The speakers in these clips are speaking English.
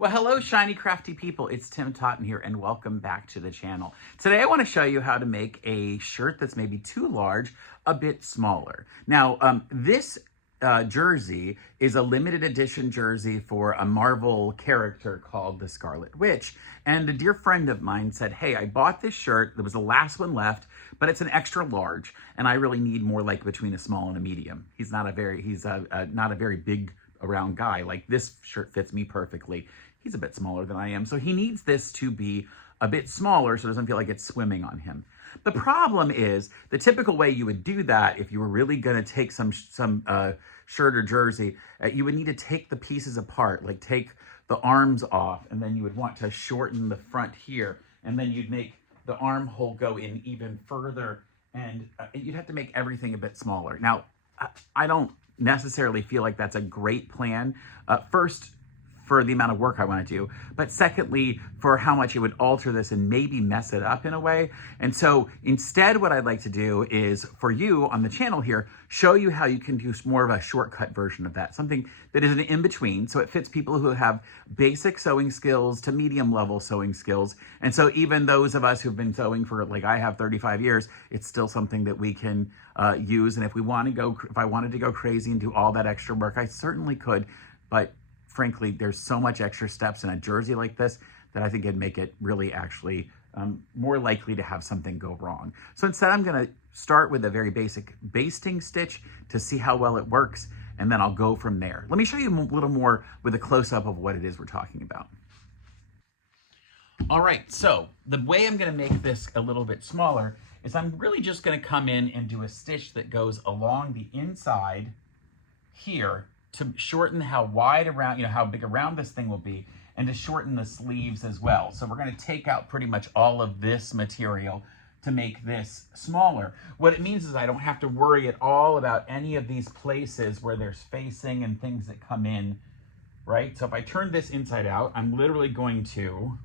Well, hello, Shiny Crafty People. It's Tim Totten here, and welcome back to the channel. Today, I want to show you how to make a shirt that's maybe too large, a bit smaller. Now, this jersey is a limited edition jersey for a Marvel character called the Scarlet Witch. And a dear friend of mine said, hey, I bought this shirt. There was the last one left, but it's an extra large, and I really need more like between a small and a medium. He's not a very big around guy. Like, this shirt fits me perfectly. He's a bit smaller than I am, so he needs this to be a bit smaller so it doesn't feel like it's swimming on him. The problem is, the typical way you would do that, if you were really going to take some shirt or jersey, you would need to take the pieces apart, like take the arms off, and then you would want to shorten the front here, and then you'd make the armhole go in even further, and you'd have to make everything a bit smaller. Now, I don't necessarily feel like that's a great plan. First, for the amount of work I want to do, but secondly, for how much it would alter this and maybe mess it up in a way. And so instead, what I'd like to do is, for you on the channel here, show you how you can do more of a shortcut version of that, something that is an in-between, so it fits people who have basic sewing skills to medium level sewing skills. And so even those of us who've been sewing for, like I have, 35 years, it's still something that we can use. And if I wanted to go crazy and do all that extra work, I certainly could, but frankly, there's so much extra steps in a jersey like this that I think it'd make it really actually more likely to have something go wrong. So instead, I'm going to start with a very basic basting stitch to see how well it works, and then I'll go from there. Let me show you a little more with a close-up of what it is we're talking about. All right, so the way I'm going to make this a little bit smaller is I'm really just going to come in and do a stitch that goes along the inside here to shorten how wide around, how big around this thing will be, and to shorten the sleeves as well. So we're going to take out pretty much all of this material to make this smaller. What it means is I don't have to worry at all about any of these places where there's facing and things that come in, right? So if I turn this inside out, I'm literally going to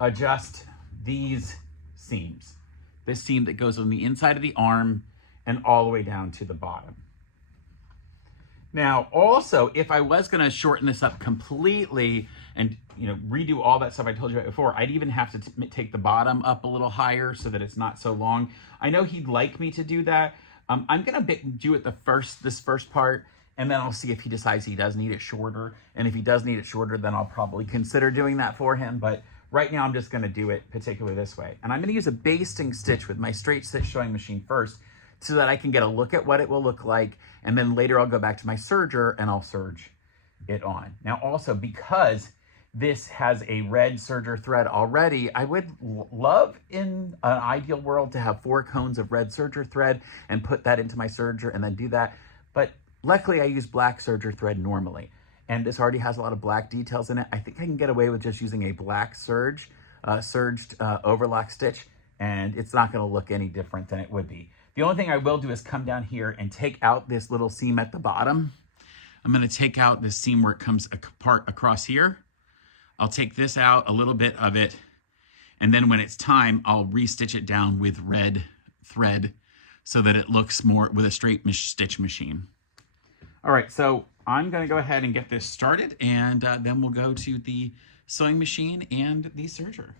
adjust these seams. This seam that goes on the inside of the arm and all the way down to the bottom. Now, also, if I was going to shorten this up completely and redo all that stuff I told you about before, I'd even have to take the bottom up a little higher so that it's not so long. I know he'd like me to do that. I'm going to do it this first part, and then I'll see if he decides he does need it shorter. And if he does need it shorter, then I'll probably consider doing that for him. But right now, I'm just going to do it particularly this way. And I'm going to use a basting stitch with my straight stitch sewing machine first, so that I can get a look at what it will look like, and then later I'll go back to my serger and I'll serge it on. Now also, because this has a red serger thread already, I would love in an ideal world to have 4 cones of red serger thread and put that into my serger and then do that. But luckily I use black serger thread normally, and this already has a lot of black details in it. I think I can get away with just using a black serged overlock stitch, and it's not going to look any different than it would be. The only thing I will do is come down here and take out this little seam at the bottom. I'm going to take out this seam where it comes apart across here. I'll take this out, a little bit of it, and then when it's time, I'll restitch it down with red thread so that it looks more with a straight stitch machine. All right, so I'm going to go ahead and get this started, and then we'll go to the sewing machine and the serger.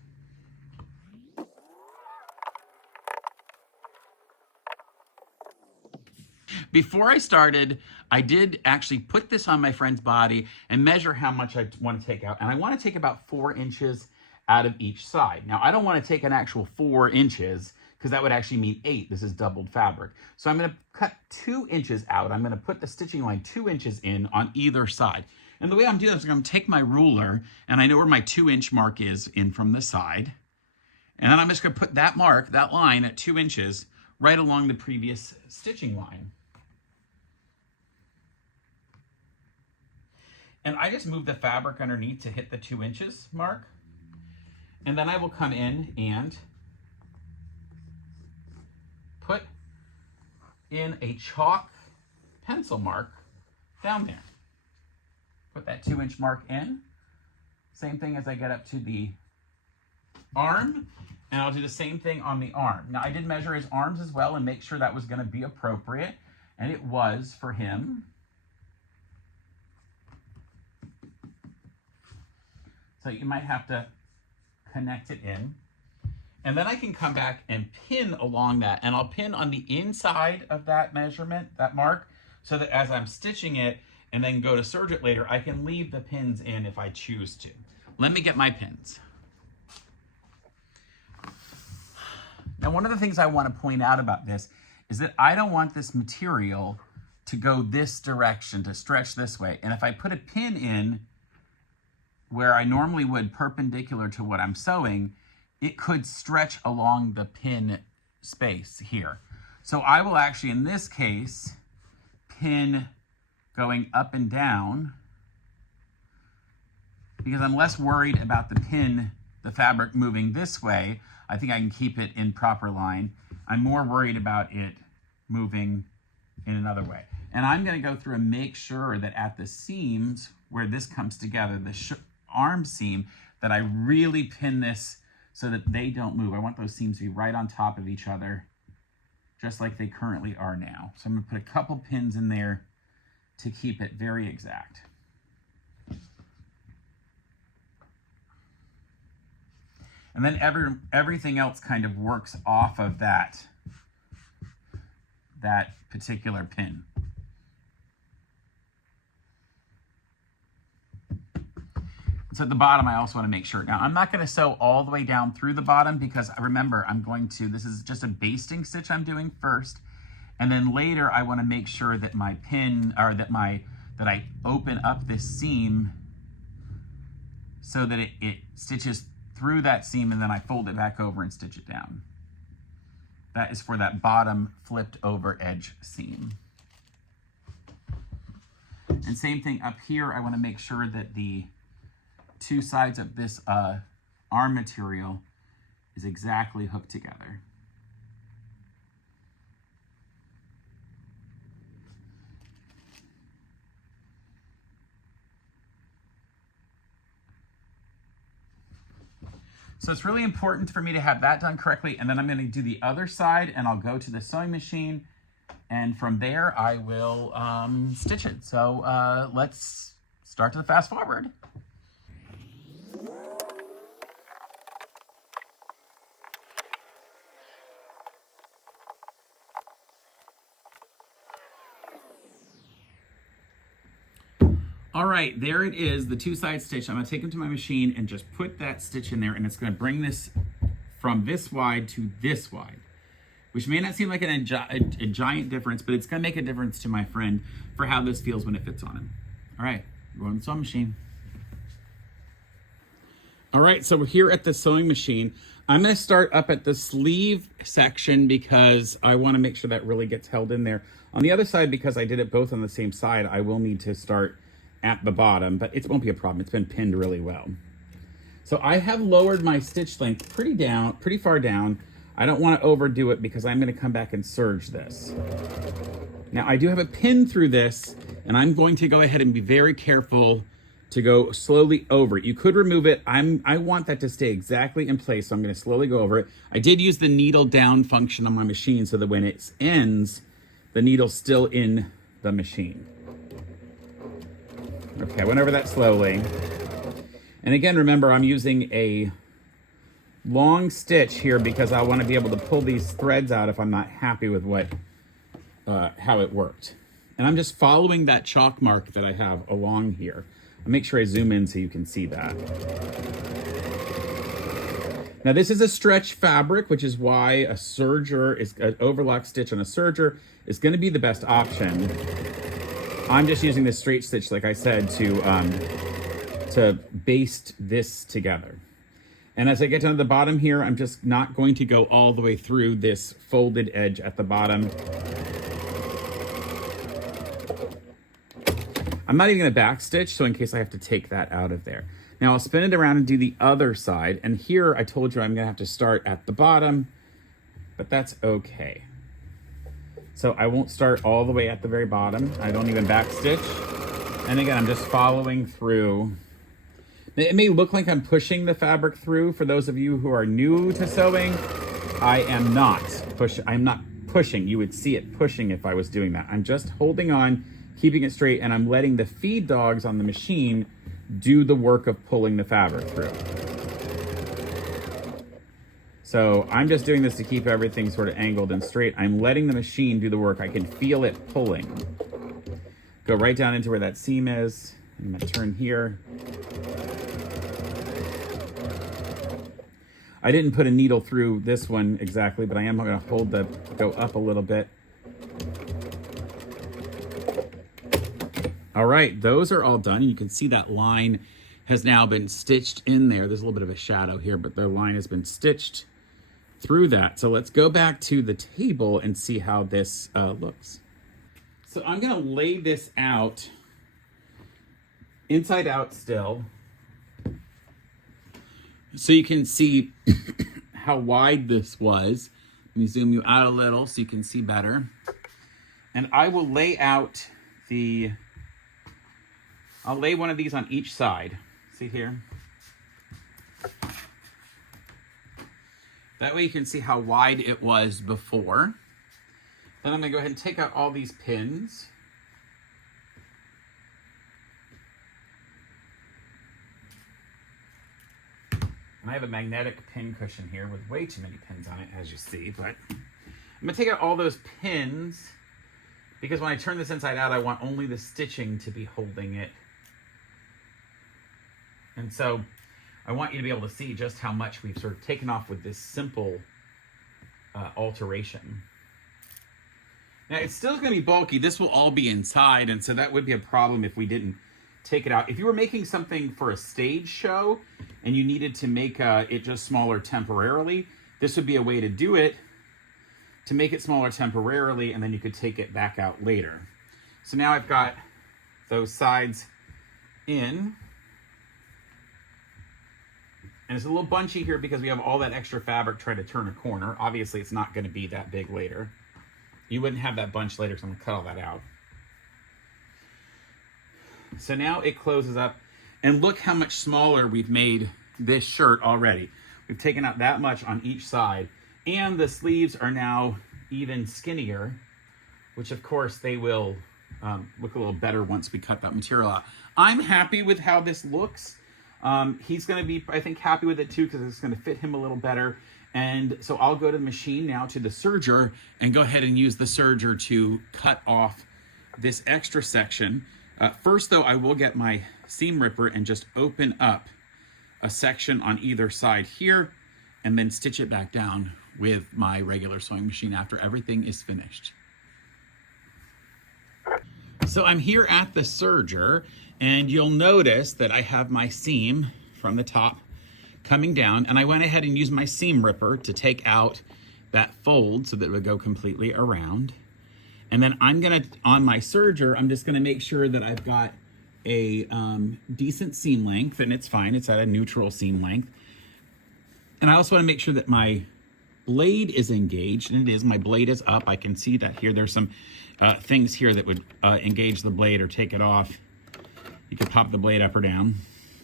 Before I started, I did actually put this on my friend's body and measure how much I want to take out. And I want to take about 4 inches out of each side. Now, I don't want to take an actual 4 inches because that would actually mean 8. This is doubled fabric. So I'm going to cut 2 inches out. I'm going to put the stitching line 2 inches in on either side. And the way I'm doing this is I'm going to take my ruler, and I know where my 2-inch mark is in from the side. And then I'm just going to put that mark, that line at 2 inches, right along the previous stitching line. And I just move the fabric underneath to hit the 2 inches mark. And then I will come in and put in a chalk pencil mark down there. Put that 2-inch mark in. Same thing as I get up to the arm. And I'll do the same thing on the arm. Now, I did measure his arms as well and make sure that was going to be appropriate. And it was for him. So you might have to connect it in. And then I can come back and pin along that. And I'll pin on the inside of that measurement, that mark, so that as I'm stitching it and then go to serge it later, I can leave the pins in if I choose to. Let me get my pins. Now, one of the things I want to point out about this is that I don't want this material to go this direction, to stretch this way. And if I put a pin in where I normally would perpendicular to what I'm sewing, it could stretch along the pin space here. So I will actually, in this case, pin going up and down because I'm less worried about the pin, the fabric moving this way. I think I can keep it in proper line. I'm more worried about it moving in another way. And I'm going to go through and make sure that at the seams where this comes together, the arm seam, that I really pin this so that they don't move. I want those seams to be right on top of each other, just like they currently are now. So I'm going to put a couple pins in there to keep it very exact. And then everything else kind of works off of that particular pin. So at the bottom, I also want to make sure. Now, I'm not going to sew all the way down through the bottom because remember, this is just a basting stitch I'm doing first. And then later, I want to make sure that my pin, or that I open up this seam so that it stitches through that seam, and then I fold it back over and stitch it down. That is for that bottom flipped over edge seam. And same thing up here, I want to make sure that the two sides of this arm material is exactly hooked together. So it's really important for me to have that done correctly, and then I'm going to do the other side, and I'll go to the sewing machine, and from there I will stitch it. So let's start to the fast forward. All right, there it is, the two-side stitch. I'm gonna take them to my machine and just put that stitch in there, and it's gonna bring this from this wide to this wide, which may not seem like a giant difference, but it's gonna make a difference to my friend for how this feels when it fits on him. All right, we're on the sewing machine. All right, so we're here at the sewing machine. I'm gonna start up at the sleeve section because I wanna make sure that really gets held in there. On the other side, because I did it both on the same side, I will need to start at the bottom, but it won't be a problem. It's been pinned really well. So I have lowered my stitch length pretty far down. I don't want to overdo it because I'm going to come back and serge this. Now I do have a pin through this, and I'm going to go ahead and be very careful to go slowly over it. You could remove it. I want that to stay exactly in place, so I'm going to slowly go over it. I did use the needle down function on my machine so that when it ends, the needle's still in the machine. Okay, I went over that slowly. And again, remember, I'm using a long stitch here because I want to be able to pull these threads out if I'm not happy with how it worked. And I'm just following that chalk mark that I have along here. I'll make sure I zoom in so you can see that. Now this is a stretch fabric, which is why an overlock stitch on a serger is going to be the best option. I'm just using this straight stitch, like I said, to baste this together. And as I get down to the bottom here, I'm just not going to go all the way through this folded edge at the bottom. I'm not even going to back stitch, so in case I have to take that out of there. Now I'll spin it around and do the other side. And here I told you I'm going to have to start at the bottom, but that's okay. So I won't start all the way at the very bottom. I don't even back stitch. And again, I'm just following through. It may look like I'm pushing the fabric through. For those of you who are new to sewing, I am not pushing. You would see it pushing if I was doing that. I'm just holding on, keeping it straight, and I'm letting the feed dogs on the machine do the work of pulling the fabric through. So I'm just doing this to keep everything sort of angled and straight. I'm letting the machine do the work. I can feel it pulling. Go right down into where that seam is. I'm gonna turn here. I didn't put a needle through this one exactly, but I am gonna go up a little bit. All right, those are all done. You can see that line has now been stitched in there. There's a little bit of a shadow here, but the line has been stitched through that. So let's go back to the table and see how this looks. So I'm gonna lay this out inside out still, so you can see how wide this was. Let me zoom you out a little so you can see better. And I will lay out I'll lay one of these on each side. See here? That way you can see how wide it was before. Then I'm gonna go ahead and take out all these pins. And I have a magnetic pin cushion here with way too many pins on it, as you see, but I'm gonna take out all those pins because when I turn this inside out, I want only the stitching to be holding it. And so I want you to be able to see just how much we've sort of taken off with this simple alteration. Now it's still gonna be bulky. This will all be inside, and so that would be a problem if we didn't take it out. If you were making something for a stage show and you needed to make it just smaller temporarily, this would be a way to do it, to make it smaller temporarily, and then you could take it back out later. So now I've got those sides in. And it's a little bunchy here because we have all that extra fabric trying to turn a corner. Obviously, it's not going to be that big later. You wouldn't have that bunch later, so I'm going to cut all that out. So now it closes up, and look how much smaller we've made this shirt already. We've taken out that much on each side, and the sleeves are now even skinnier, which of course they will look a little better once we cut that material out. I'm happy with how this looks. He's going to be, I think, happy with it too, because it's going to fit him a little better. And so I'll go to the machine now, to the serger, and go ahead and use the serger to cut off this extra section. First though, I will get my seam ripper and just open up a section on either side here, and then stitch it back down with my regular sewing machine after everything is finished. So I'm here at the serger, and you'll notice that I have my seam from the top coming down, and I went ahead and used my seam ripper to take out that fold so that it would go completely around. And then I'm gonna, on my serger, I'm just gonna make sure that I've got a decent seam length, and it's fine, it's at a neutral seam length. And I also wanna make sure that my blade is engaged, and it is, my blade is up. I can see that here. There's some things here that would engage the blade or take it off. You can pop the blade up or down.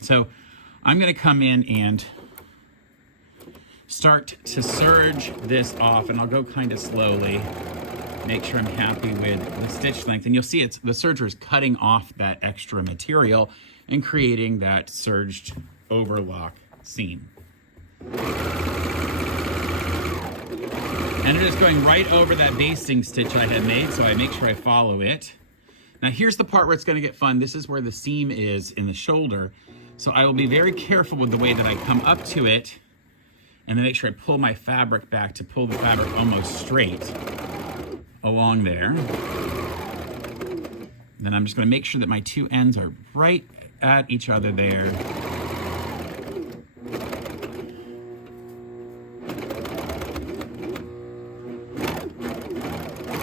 So I'm gonna come in and start to serge this off, and I'll go kind of slowly, make sure I'm happy with the stitch length. And you'll see it's, the serger is cutting off that extra material and creating that serged overlock seam. And it is going right over that basting stitch I had made, so I make sure I follow it. Now here's the part where it's gonna get fun. This is where the seam is in the shoulder. So I will be very careful with the way that I come up to it, and then make sure I pull my fabric back to pull the fabric almost straight along there. Then I'm just gonna make sure that my two ends are right at each other there.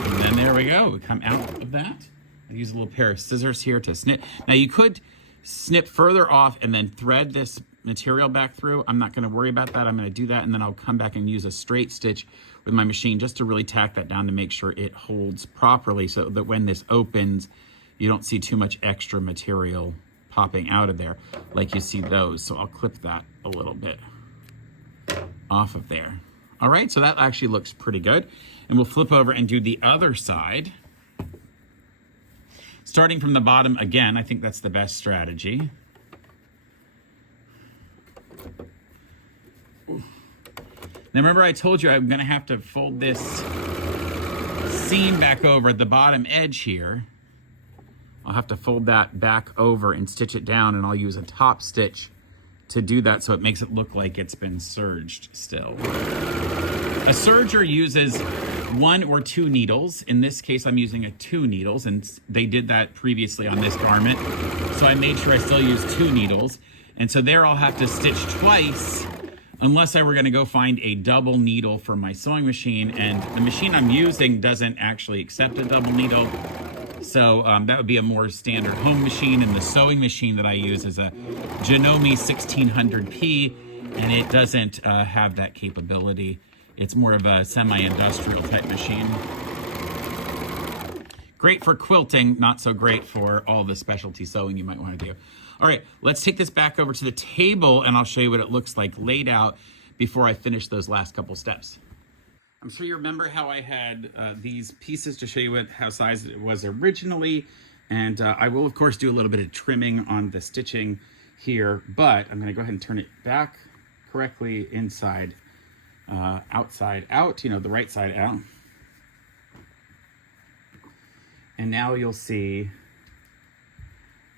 And then there we go, we come out of that. I use a little pair of scissors here to snip. Now you could snip further off and then thread this material back through. I'm not gonna worry about that. I'm gonna do that, and then I'll come back and use a straight stitch with my machine just to really tack that down to make sure it holds properly, so that when this opens, you don't see too much extra material popping out of there like you see those. So I'll clip that a little bit off of there. All right, so that actually looks pretty good. And we'll flip over and do the other side. Starting from the bottom again, I think that's the best strategy. Now remember I told you I'm gonna have to fold this seam back over at the bottom edge here. I'll have to fold that back over and stitch it down, and I'll use a top stitch to do that so it makes it look like it's been serged still. A serger uses 1 or 2 needles. In this case, I'm using 2 needles, and they did that previously on this garment. So I made sure I still use 2 needles. And so there I'll have to stitch twice, unless I were gonna go find a double needle for my sewing machine. And the machine I'm using doesn't actually accept a double needle. So that would be a more standard home machine, and the sewing machine that I use is a Janome 1600P, and it doesn't have that capability. It's more of a semi-industrial type machine. Great for quilting, not so great for all the specialty sewing you might want to do. All right, let's take this back over to the table, and I'll show you what it looks like laid out before I finish those last couple steps. I'm sure you remember how I had these pieces to show you how size it was originally. And I will, of course, do a little bit of trimming on the stitching here, but I'm going to go ahead and turn it back correctly inside, outside out, you know, the right side out. And now you'll see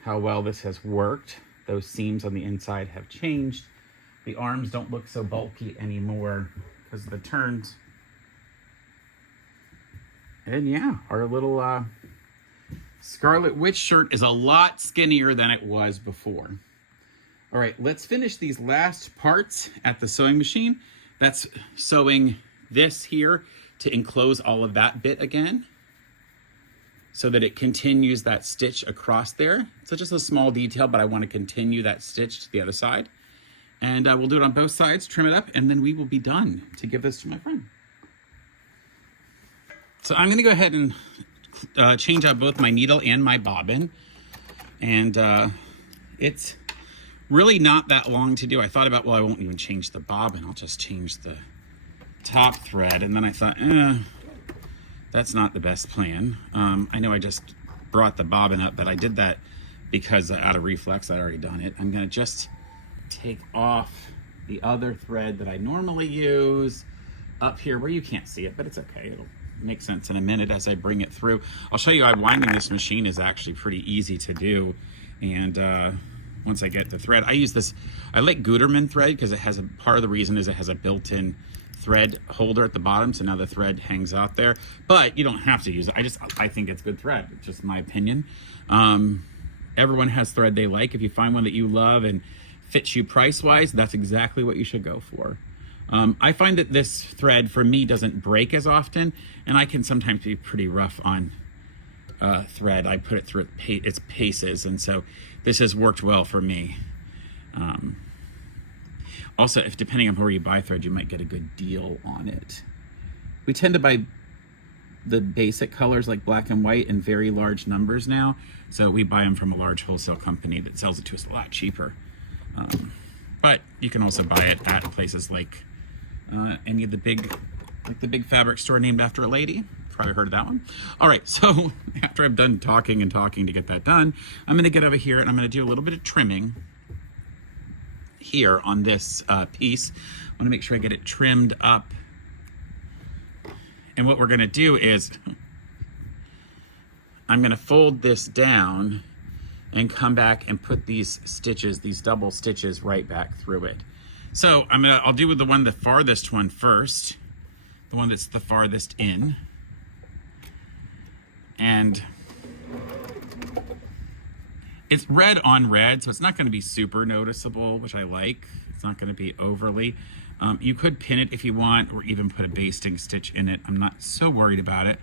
how well this has worked. Those seams on the inside have changed. The arms don't look so bulky anymore because of the turns. And yeah, our little Scarlet Witch shirt is a lot skinnier than it was before. All right, let's finish these last parts at the sewing machine. That's sewing this here to enclose all of that bit again, so that it continues that stitch across there. So just a small detail, but I want to continue that stitch to the other side. And we'll do it on both sides, trim it up, and then we will be done to give this to my friend. So I'm gonna go ahead and change out both my needle and my bobbin. And it's really not that long to do. I thought about, well, I won't even change the bobbin. I'll just change the top thread. And then I thought, that's not the best plan. I know I just brought the bobbin up, but I did that because out of reflex, I'd already done it. I'm gonna just take off the other thread that I normally use up here where you can't see it, but it's okay. It'll make sense in a minute as I bring it through. I'll show you how winding this machine is actually pretty easy to do. And once I get the thread, I use this, I like Gutermann thread because it has part of the reason is it has a built-in thread holder at the bottom, so now the thread hangs out there, but you don't have to use it. I think it's good thread. It's just my opinion. Everyone has thread they like. If you find one that you love and fits you price-wise, that's exactly what you should go for. I find that this thread for me doesn't break as often, and I can sometimes be pretty rough on thread. I put it through its paces, and so this has worked well for me. Also, if depending on where you buy thread, you might get a good deal on it. We tend to buy the basic colors like black and white in very large numbers now, so we buy them from a large wholesale company that sells it to us a lot cheaper. But you can also buy it at places like any of the big fabric store named after a lady. Probably heard of that one. All right, so after I've done talking and talking to get that done, I'm gonna get over here and I'm gonna do a little bit of trimming here on this piece. I wanna make sure I get it trimmed up. And what we're gonna do is, I'm gonna fold this down and come back and put these stitches, these double stitches right back through it. So I'll do with the farthest one first, the one that's the farthest in. And it's red on red, so it's not gonna be super noticeable, which I like. It's not gonna be overly. You could pin it if you want, or even put a basting stitch in it. I'm not so worried about it.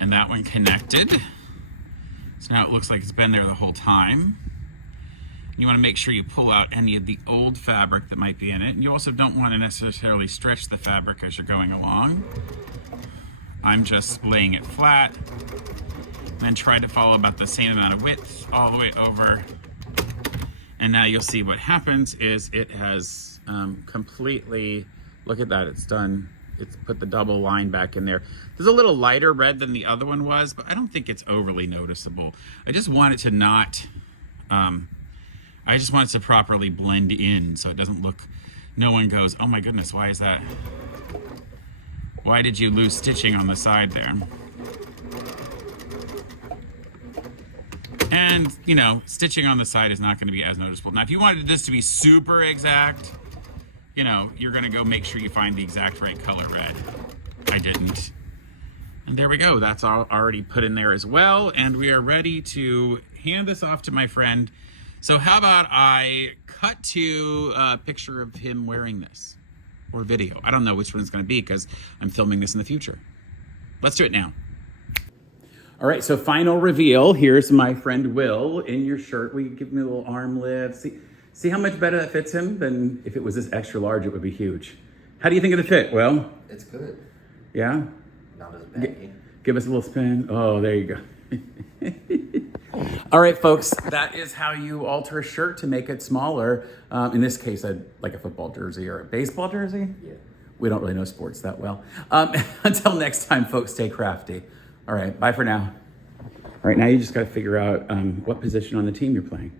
And that one connected. So now it looks like it's been there the whole time. You want to make sure you pull out any of the old fabric that might be in it. And you also don't want to necessarily stretch the fabric as you're going along. I'm just laying it flat, then try to follow about the same amount of width all the way over. And now you'll see what happens is it has completely, look at that, it's done. It's put the double line back in there. There's a little lighter red than the other one was, but I don't think it's overly noticeable. I just want it to not I just want it to properly blend in so it doesn't look, no one goes, oh my goodness, why is that? Why did you lose stitching on the side there? And, you know, stitching on the side is not going to be as noticeable. Now, if you wanted this to be super exact, you know, you're going to go make sure you find the exact right color red. I didn't. And there we go. That's all already put in there as well. And we are ready to hand this off to my friend. So how about I cut to a picture of him wearing this, or video. I don't know which one it's going to be because I'm filming this in the future. Let's do it now. All right, so final reveal. Here's my friend Will in your shirt. Will you give me a little arm lift? See how much better that fits him than if it was this extra large, it would be huge. How do you think of the fit, Will? It's good. Yeah? Not as baggy. Give us a little spin. Oh, there you go. All right, folks, that is how you alter a shirt to make it smaller. In this case, like a football jersey or a baseball jersey. Yeah. We don't really know sports that well. Until next time, folks, stay crafty. All right, bye for now. All right, now you just got to figure out what position on the team you're playing.